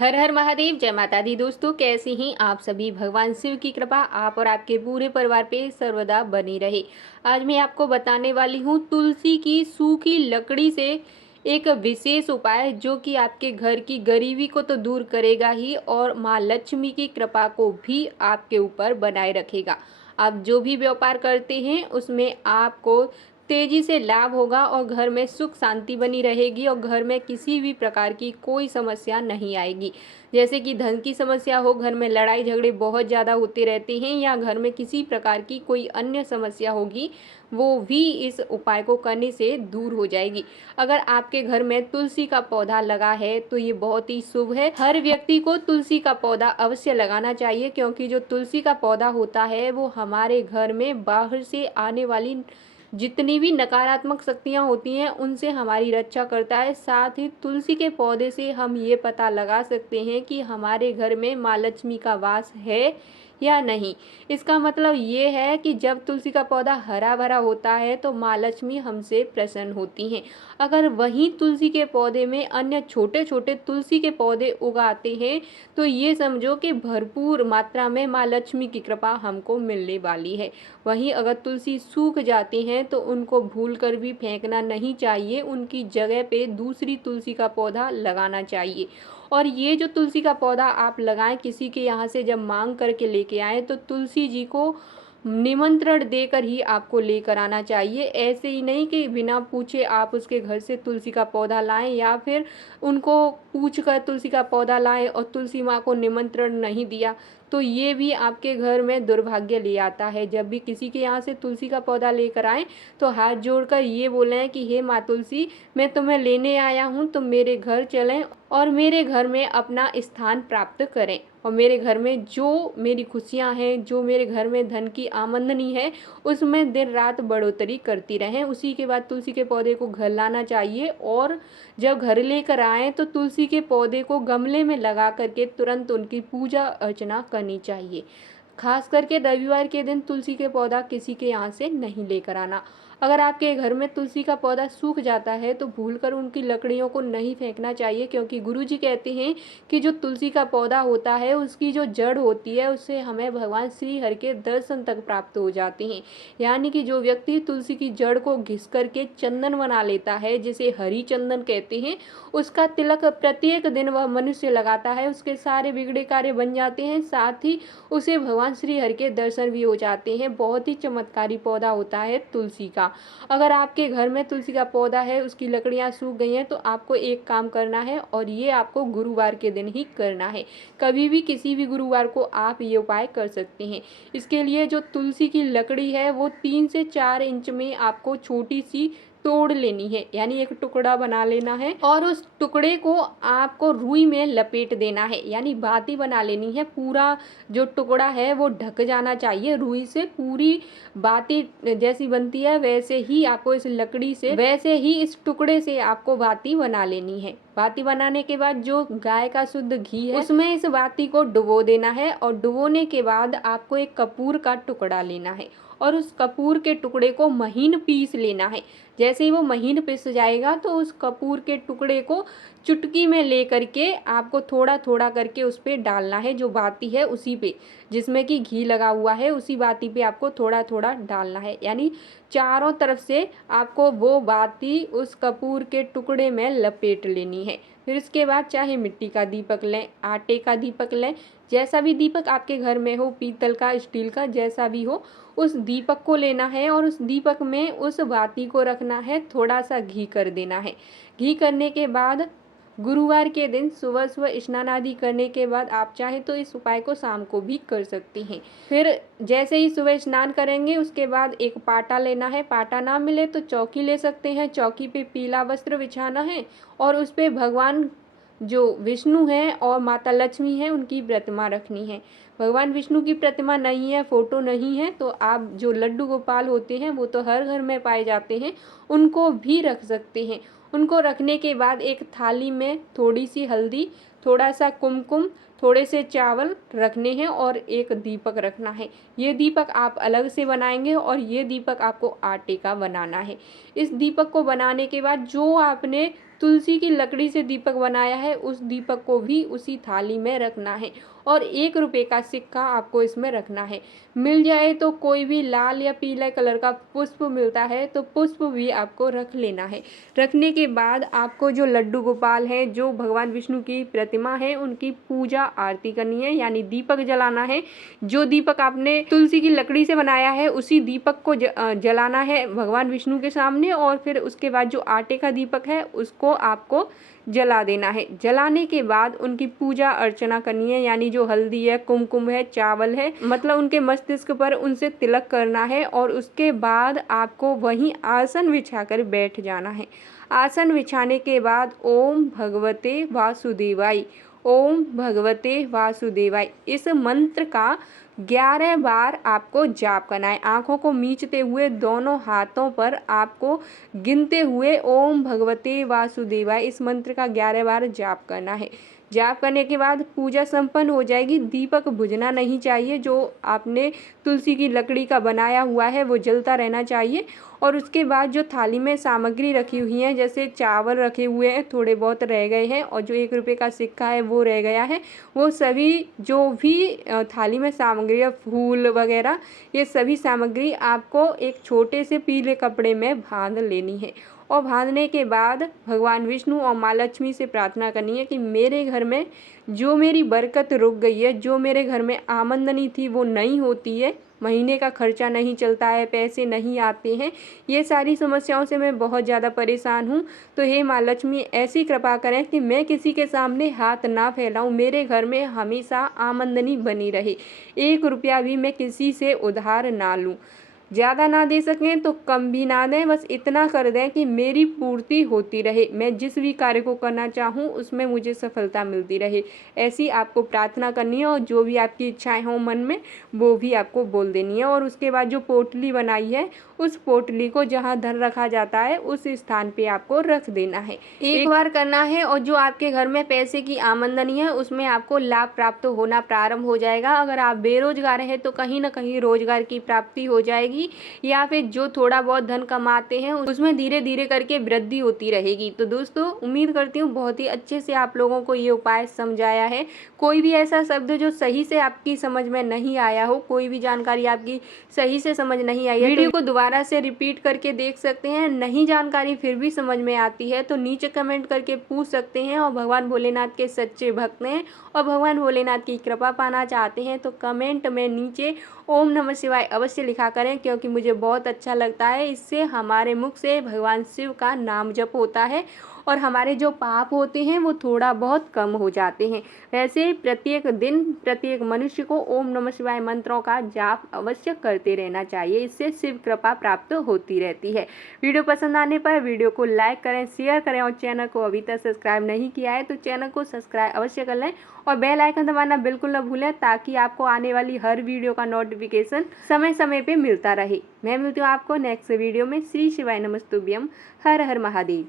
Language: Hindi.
हर हर महादेव। जय माता दी। दोस्तों, कैसे हैं आप सभी। भगवान शिव की कृपा आप और आपके पूरे परिवार पे सर्वदा बनी रहे। आज मैं आपको बताने वाली हूँ तुलसी की सूखी लकड़ी से एक विशेष उपाय, जो कि आपके घर की गरीबी को तो दूर करेगा ही और माँ लक्ष्मी की कृपा को भी आपके ऊपर बनाए रखेगा। आप जो भी व्यापार करते हैं उसमें आपको तेजी से लाभ होगा और घर में सुख शांति बनी रहेगी और घर में किसी भी प्रकार की कोई समस्या नहीं आएगी। जैसे कि धन की समस्या हो, घर में लड़ाई झगड़े बहुत ज़्यादा होते रहते हैं, या घर में किसी प्रकार की कोई अन्य समस्या होगी, वो भी इस उपाय को करने से दूर हो जाएगी। अगर आपके घर में तुलसी का पौधा लगा है तो ये बहुत ही शुभ है। हर व्यक्ति को तुलसी का पौधा अवश्य लगाना चाहिए, क्योंकि जो तुलसी का पौधा होता है वो हमारे घर में बाहर से आने वाली जितनी भी नकारात्मक शक्तियाँ होती हैं उनसे हमारी रक्षा करता है। साथ ही तुलसी के पौधे से हम ये पता लगा सकते हैं कि हमारे घर में माँ लक्ष्मी का वास है या नहीं। इसका मतलब ये है कि जब तुलसी का पौधा हरा भरा होता है तो माँ लक्ष्मी हमसे प्रसन्न होती हैं। अगर वहीं तुलसी के पौधे में अन्य छोटे छोटे तुलसी के पौधे उगाते हैं तो ये समझो कि भरपूर मात्रा में माँ लक्ष्मी की कृपा हमको मिलने वाली है। वहीं अगर तुलसी सूख जाती हैं तो उनको भूल कर भी फेंकना नहीं चाहिए, उनकी जगह पे दूसरी तुलसी का पौधा लगाना चाहिए। और ये जो तुलसी का पौधा आप लगाएं, किसी के यहाँ से जब मांग करके लेके आए तो तुलसी जी को निमंत्रण देकर ही आपको लेकर आना चाहिए। ऐसे ही नहीं कि बिना पूछे आप उसके घर से तुलसी का पौधा लाएं, या फिर उनको पूछ कर तुलसी का पौधा लाएं और तुलसी माँ को निमंत्रण नहीं दिया, तो ये भी आपके घर में दुर्भाग्य ले आता है। जब भी किसी के यहाँ से तुलसी का पौधा लेकर आएं तो हाथ जोड़कर ये बोलें कि हे माँ तुलसी, मैं तुम्हें लेने आया हूँ, तुम मेरे घर चलें और मेरे घर में अपना स्थान प्राप्त करें, और मेरे घर में जो मेरी खुशियाँ हैं, जो मेरे घर में धन की आमदनी है, उसमें दिन रात बढ़ोतरी करती रहें। उसी के बाद तुलसी के पौधे को घर लाना चाहिए, और जब घर लेकर आएँ तो तुलसी के पौधे को गमले में लगा करके तुरंत उनकी पूजा अर्चना करनी चाहिए। खास करके रविवार के दिन तुलसी के पौधा किसी के यहाँ से नहीं लेकर आना। अगर आपके घर में तुलसी का पौधा सूख जाता है तो भूलकर उनकी लकड़ियों को नहीं फेंकना चाहिए, क्योंकि गुरुजी कहते हैं कि जो तुलसी का पौधा होता है उसकी जो जड़ होती है उससे हमें भगवान श्री हरि के दर्शन तक प्राप्त हो जाते हैं। यानी कि जो व्यक्ति तुलसी की जड़ को घिस करके चंदन बना लेता है, जिसे हरि चंदन कहते हैं, उसका तिलक प्रत्येक दिन वह मनुष्य लगाता है, उसके सारे बिगड़े कार्य बन जाते हैं, साथ ही उसे भगवान श्री हरि के दर्शन भी हो जाते हैं। बहुत ही चमत्कारी पौधा होता है तुलसी का। अगर आपके घर में तुलसी का पौधा है, उसकी लकड़ियां सूख गई हैं, तो आपको एक काम करना है, और ये आपको गुरुवार के दिन ही करना है। कभी भी किसी भी गुरुवार को आप ये उपाय कर सकते हैं। इसके लिए जो तुलसी की लकड़ी है वो 3 से 4 इंच में आपको छोटी सी तोड़ लेनी है, यानी एक टुकड़ा बना लेना है, और उस टुकड़े को आपको रुई में लपेट देना है, यानी बाती बना लेनी है। पूरा जो टुकड़ा है वो ढक जाना चाहिए रुई से। पूरी बाती जैसी बनती है वैसे ही आपको इस लकड़ी से, वैसे ही इस टुकड़े से आपको बाती बना लेनी है। बाती बनाने के बाद जो गाय का शुद्ध घी है उसमें इस बाती को डुबो देना है, और डुबोने के बाद आपको एक कपूर का टुकड़ा लेना है और उस कपूर के टुकड़े को महीन पीस लेना है। जैसे ही वो महीन पिस जाएगा तो उस कपूर के टुकड़े को चुटकी में ले करके आपको थोड़ा थोड़ा करके उस पर डालना है। जो बाती है उसी पे, जिसमें कि घी लगा हुआ है, उसी बाती पे आपको थोड़ा थोड़ा डालना है, यानी चारों तरफ से आपको वो बाती उस कपूर के टुकड़े में लपेट लेनी है। फिर इसके बाद चाहे मिट्टी का दीपक लें, आटे का दीपक लें, जैसा भी दीपक आपके घर में हो, पीतल का, स्टील का, जैसा भी हो, उस दीपक को लेना है और उस दीपक में उस बाती को रखना है, थोड़ा सा घी कर देना है। घी करने के बाद गुरुवार के दिन सुबह सुबह स्नान आदि करने के बाद आप चाहें तो इस उपाय को शाम को भी कर सकती हैं। फिर जैसे ही सुबह स्नान करेंगे उसके बाद एक पाटा लेना है, पाटा ना मिले तो चौकी ले सकते हैं। चौकी पे पीला वस्त्र बिछाना है और उस पे भगवान जो विष्णु हैं और माता लक्ष्मी हैं उनकी प्रतिमा रखनी है। भगवान विष्णु की प्रतिमा नहीं है, फोटो नहीं है, तो आप जो लड्डू गोपाल होते हैं वो तो हर घर में पाए जाते हैं, उनको भी रख सकते हैं। उनको रखने के बाद एक थाली में थोड़ी सी हल्दी, थोड़ा सा कुमकुम, थोड़े से चावल रखने हैं और एक दीपक रखना है। ये दीपक आप अलग से बनाएंगे और ये दीपक आपको आटे का बनाना है। इस दीपक को बनाने के बाद जो आपने तुलसी की लकड़ी से दीपक बनाया है उस दीपक को भी उसी थाली में रखना है और 1 रुपये का सिक्का आपको इसमें रखना है। मिल जाए तो कोई भी लाल या पीले कलर का पुष्प मिलता है तो पुष्प भी आपको रख लेना है। रखने के बाद आपको जो लड्डू गोपाल हैं, जो भगवान विष्णु की प्रतिमा है, उनकी पूजा आरती करनी है, यानी दीपक जलाना है। जो दीपक आपने तुलसी की लकड़ी से बनाया है उसी दीपक को जलाना है भगवान विष्णु के सामने और फिर उसके बाद जो आटे का दीपक है उसको आपको जला देना है। जलाने के बाद उनकी पूजा अर्चना करनी है, यानी जो हल्दी है, कुमकुम है, चावल है, मतलब उनके मस्तिष्क पर उनसे तिलक करना है और उसके बाद आपको वहीं आसन बिछाकर बैठ जाना है। आसन बिछाने के बाद ओम भगवते वासुदेवाय, ओम भगवते वासुदेवाय इस मंत्र का 11 बार आपको जाप करना है। आँखों को मीचते हुए दोनों हाथों पर आपको गिनते हुए ओम भगवते वासुदेवाय इस मंत्र का 11 बार जाप करना है। जाप करने के बाद पूजा संपन्न हो जाएगी। दीपक बुझना नहीं चाहिए, जो आपने तुलसी की लकड़ी का बनाया हुआ है वो जलता रहना चाहिए। और उसके बाद जो थाली में सामग्री रखी हुई है, जैसे चावल रखे हुए हैं, थोड़े बहुत रह गए हैं और जो 1 रुपये का सिक्का है वो रह गया है, वो सभी जो भी थाली में सामग्री है, फूल वगैरह, ये सभी सामग्री आपको एक छोटे से पीले कपड़े में बांध लेनी है। और बांधने के बाद भगवान विष्णु और माँ लक्ष्मी से प्रार्थना करनी है कि मेरे घर में जो मेरी बरकत रुक गई है, जो मेरे घर में आमदनी थी वो नहीं होती है, महीने का खर्चा नहीं चलता है, पैसे नहीं आते हैं, ये सारी समस्याओं से मैं बहुत ज़्यादा परेशान हूँ। तो हे माँ लक्ष्मी ऐसी कृपा करें कि मैं किसी के सामने हाथ ना फैलाऊँ, मेरे घर में हमेशा आमदनी बनी रहे, 1 रुपया भी मैं किसी से उधार ना लूँ। ज़्यादा ना दे सकें तो कम भी ना दें, बस इतना कर दें कि मेरी पूर्ति होती रहे, मैं जिस भी कार्य को करना चाहूँ उसमें मुझे सफलता मिलती रहे। ऐसी आपको प्रार्थना करनी है और जो भी आपकी इच्छाएं हों मन में वो भी आपको बोल देनी है। और उसके बाद जो पोटली बनाई है उस पोटली को जहाँ धन रखा जाता है उस स्थान पे आपको रख देना है। एक बार करना है और जो आपके घर में पैसे की आमदनी है उसमें आपको लाभ प्राप्त होना प्रारंभ हो जाएगा। अगर आप बेरोजगार हैं तो कहीं ना कहीं रोजगार की प्राप्ति हो जाएगी, या फिर जो थोड़ा बहुत धन कमाते हैं उसमें धीरे धीरे करके वृद्धि होती रहेगी। तो दोस्तों उम्मीद करती हूँ बहुत ही अच्छे से आप लोगों को ये उपाय समझाया है। कोई भी ऐसा शब्द जो सही से आपकी समझ में नहीं आया हो, कोई भी जानकारी आपकी सही से समझ नहीं आई है, वीडियो को दोबारा से रिपीट करके देख सकते हैं। नहीं जानकारी फिर भी समझ में आती है तो नीचे कमेंट करके पूछ सकते हैं। और भगवान भोलेनाथ के सच्चे भक्त हैं और भगवान भोलेनाथ की कृपा पाना चाहते हैं तो कमेंट में नीचे ओम नमः शिवाय अवश्य लिखा करें, क्योंकि मुझे बहुत अच्छा लगता है। इससे हमारे मुख से भगवान शिव का नाम जप होता है और हमारे जो पाप होते हैं वो थोड़ा बहुत कम हो जाते हैं। वैसे प्रत्येक दिन प्रत्येक मनुष्य को ओम नमः शिवाय मंत्रों का जाप अवश्य करते रहना चाहिए, इससे शिव कृपा प्राप्त होती रहती है। वीडियो पसंद आने पर वीडियो को लाइक करें, शेयर करें और चैनल को अभी तक सब्सक्राइब नहीं किया है तो चैनल को सब्सक्राइब अवश्य कर लें और बेल आइकन दबाना बिल्कुल न भूलें, ताकि आपको आने वाली हर वीडियो का नोटिफिकेशन समय समय पे मिलता रहे। मैं मिलती हूँ आपको नेक्स्ट वीडियो में। श्री शिवाय नमस्तुभ्यम। हर हर महादेव।